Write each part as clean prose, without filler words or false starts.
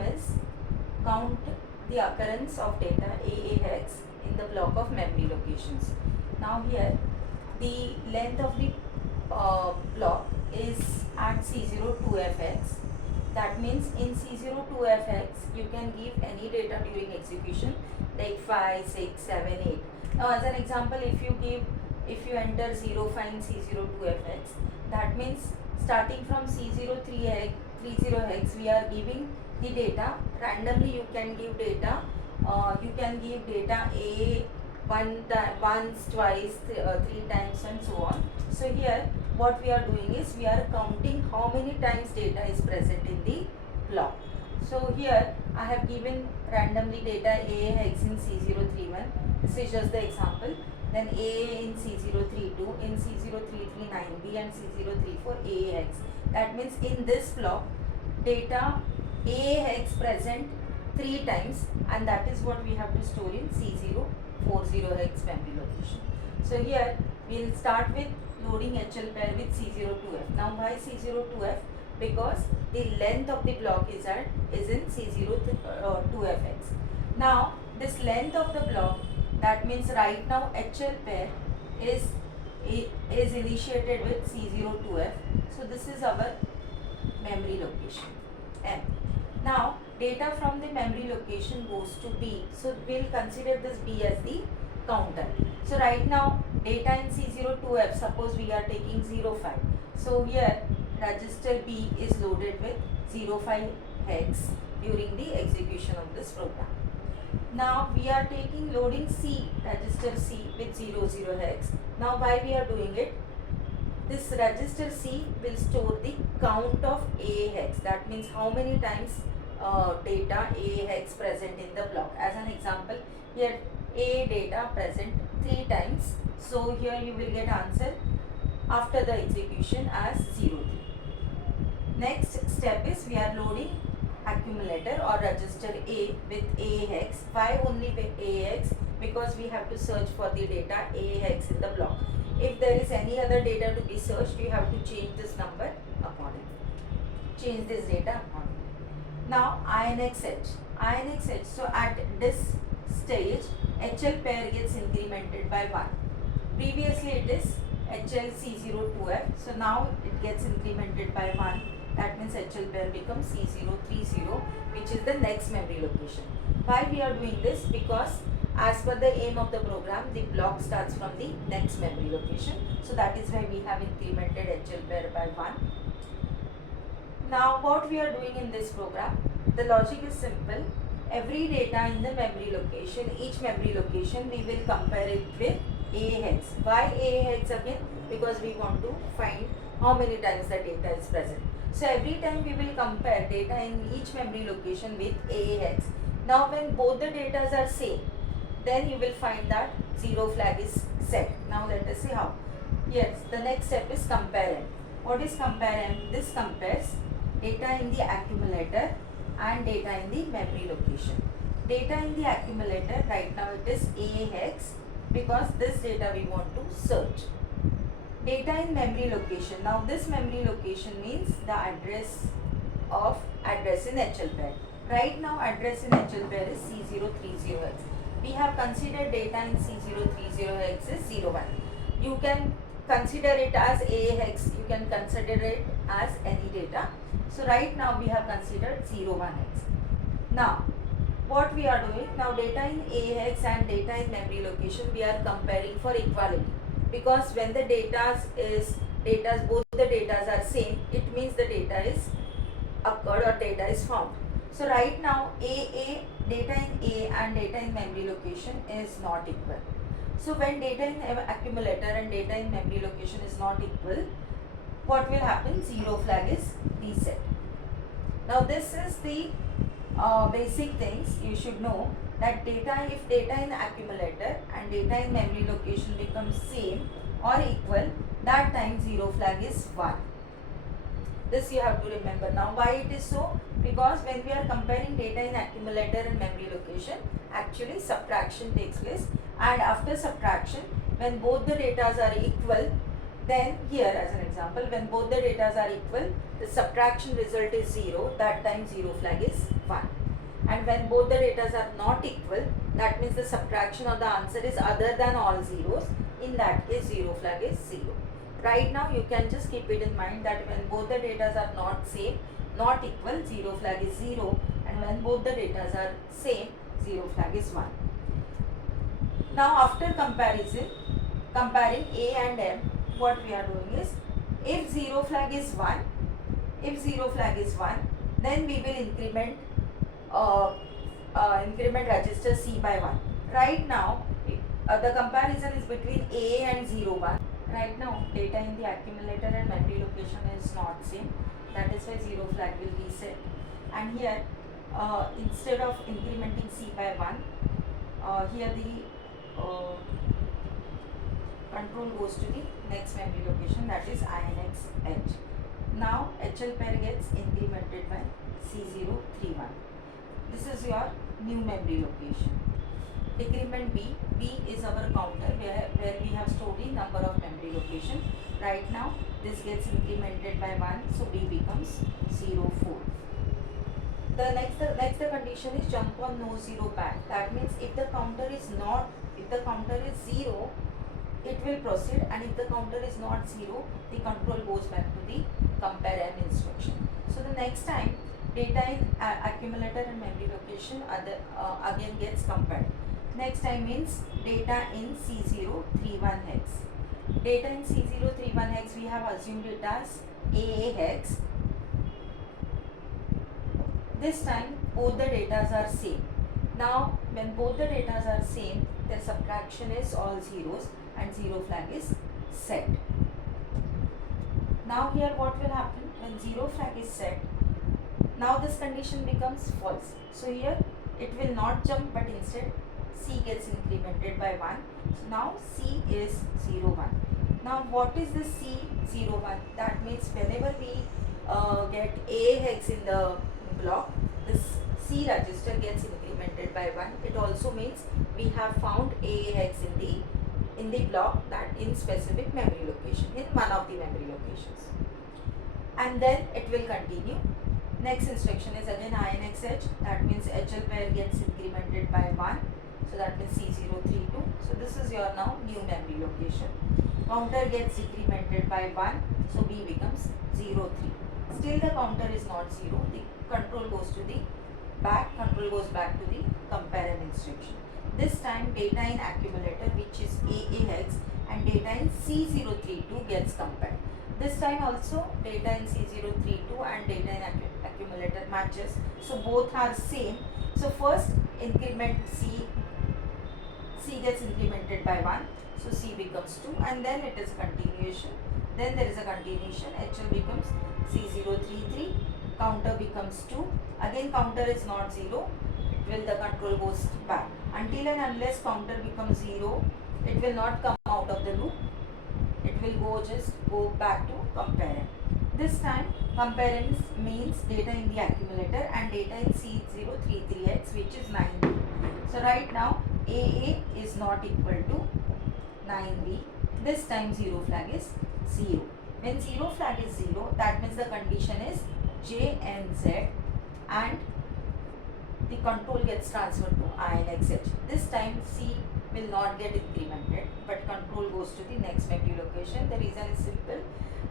program is count the occurrence of data AA hex in the block of memory locations. Now here the length of the block is at C02FX. That means in C02FX you can give any data during execution like 5, 6, 7, 8. Now as an example, if you enter 05 in C02FX, that means starting from C03 hex, 30 hex, we are giving the data randomly. You can give data A once, twice, three times and so on. So here what we are doing is we are counting how many times data is present in the block. So here I have given randomly data A hex in C031. This is just the example. Then A in C032, in C033 9B and C034 A hex. That means in this block data A hex present 3 times, and that is what we have to store in C040 hex memory location. So here we will start with loading HL pair with C02F. Now why C02F? Because the length of the block is in C02FX. Now this length of the block, that means right now HL pair is initiated with C02F. So this is our memory location M. Now data from the memory location goes to B. So we'll consider this B as the counter. So right now data in C02F, suppose we are taking 05. So here register B is loaded with 05 hex during the execution of this program. Now we are taking loading C, register C with 00 hex. Now why we are doing it? This register C will store the count of A hex. That means how many times data A hex present in the block. As an example, here A data present 3 times. So here you will get answer after the execution as 03. Next step is we are loading accumulator or register A with A hex. Why only with A hex? Because we have to search for the data A hex in the block. If there is any other data to be searched, you have to change this number accordingly. Change this data accordingly. Now INX H. So at this stage, HL pair gets incremented by 1. Previously it is HL C02F. So now it gets incremented by 1. That means HL pair becomes C030, which is the next memory location. Why we are doing this? Because as per the aim of the program, the block starts from the next memory location. So that is why we have incremented HL pair by 1. Now what we are doing in this program, the logic is simple. Every data in the memory location, each memory location, we will compare it with A hex. Why A hex again? Because we want to find how many times the data is present. So every time we will compare data in each memory location with A hex. Now when both the data are same, then you will find that 0 flag is set. Now let us see how. Yes, the next step is compare M. What is compare M? This compares data in the accumulator and data in the memory location. Data in the accumulator, right now it is A hex because this data we want to search. Data in memory location. Now this memory location means the address in HL pair. Right now address in HL pair is C030X. We have considered data in C030X is 01. You can consider it as A hex, you can consider it as any data. So right now we have considered 01X. Now what we are doing, now data in A hex and data in memory location we are comparing for equality. Because when the both the data are same, it means the data is occurred or data is found. So right now data in A and data in memory location is not equal. So when data in accumulator and data in memory location is not equal, what will happen? 0 flag is reset. Now this is the basic things you should know, that if data in accumulator and data in memory location becomes same or equal, that time 0 flag is 1. This you have to remember. Now why it is so? Because when we are comparing data in accumulator and memory location, actually subtraction takes place, and after subtraction, when both the data are equal, Then here as an example, when both the datas are equal, the subtraction result is 0, that time 0 flag is 1. And when both the datas are not equal, that means the subtraction of the answer is other than all zeros. In that case, 0 flag is 0. Right now you can just keep it in mind that when both the datas are not same, not equal, 0 flag is 0, and when both the datas are same, 0 flag is 1. Now after comparing A and M, what we are doing is, if 0 flag is 1, then we will increment register C by 1. Right now the comparison is between A and 0 1. Right now data in the accumulator and memory location is not same, that is why 0 flag will be set. And here instead of incrementing C by 1, here the control goes to the next memory location, that is INX H. Now HL pair gets incremented by C031. This is your new memory location. Decrement B is our counter where we have stored the number of memory location. Right now this gets incremented by 1, so B becomes 04. The next condition is jump on no zero back. That means if the counter is 0, it will proceed, and if the counter is not 0, the control goes back to the compare M instruction. So the next time data in accumulator and memory location again gets compared. Next time means data in C031 hex. Data in C031 hex we have assumed it as AA hex. This time both the datas are same. Now when both the datas are same, their subtraction is all zeros and 0 flag is set. Now here what will happen when 0 flag is set? Now this condition becomes false. So here it will not jump, but instead C gets incremented by 1. So now C is 01. Now what is this C01? That means whenever we get A hex in the block, this C register gets incremented by 1. It also means we have found A hex in the block, that in specific memory location, in one of the memory locations. And then it will continue. Next instruction is again INX H, that means HL pair gets incremented by 1, so that means C032. So this is your now new memory location. Counter gets decremented by 1, so B becomes 03. Still the counter is not 0, the control goes to the back, control goes back to the compare M instruction. This time data in accumulator, which is AA hex, and data in C032 gets compared. This time also data in C032 and data in accumulator matches, so both are same. So first increment C gets incremented by 1, so C becomes 2, and then it is a continuation. Then there is a continuation, HL becomes C033, counter becomes 2, again counter is not 0, the control goes back. Until and unless counter becomes 0, it will not come out of the loop. It will just go back to compare M. This time compare M means data in the accumulator and data in C033X, which is 9B. So right now AA is not equal to 9B. This time 0 flag is 0. When 0 flag is 0, that means the condition is J and Z, and the control gets transferred to INX H. This time C will not get incremented, but control goes to the next memory location. The reason is simple.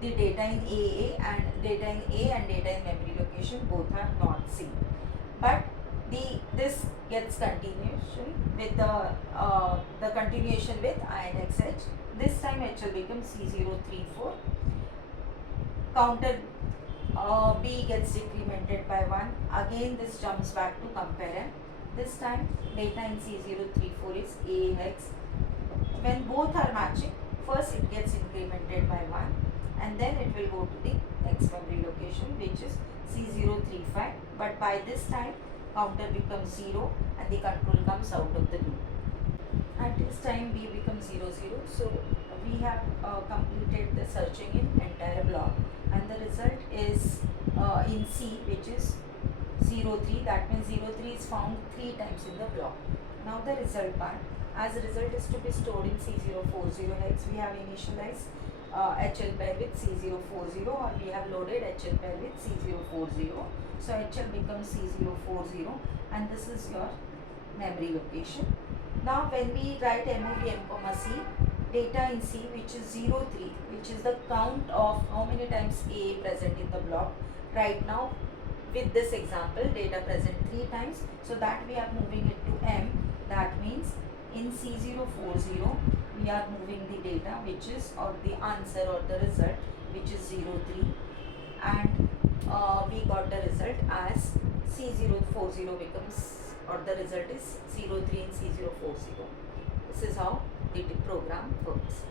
The data in A and data in memory location both are not same. But this gets continuation with the continuation with INX H. This time HL becomes C034. Counter B gets decremented by 1. Again this jumps back to compare M. This time data in C034 is A hex. When both are matching, first it gets incremented by 1, and then it will go to the next memory location, which is C035. But by this time counter becomes 0 and the control comes out of the loop. At this time B becomes 00. So we have completed the searching in entire block, and the result is in C, which is 03. That means 03 is found 3 times in the block. Now the result part, as the result is to be stored in C040 hex, we have initialized HL pair with C040, or we have loaded HL pair with C040. So HL becomes C040, and this is your memory location. Now when we write MOV M, C, data in C, which is 03, which is the count of how many times A present in the block. Right now with this example, data present 3 times, so that we are moving it to M. That means in C040 we are moving the data which is, or the answer or the result, which is 03, and we got the result as C040 becomes, or the result is 03 in C040. This is how the program works.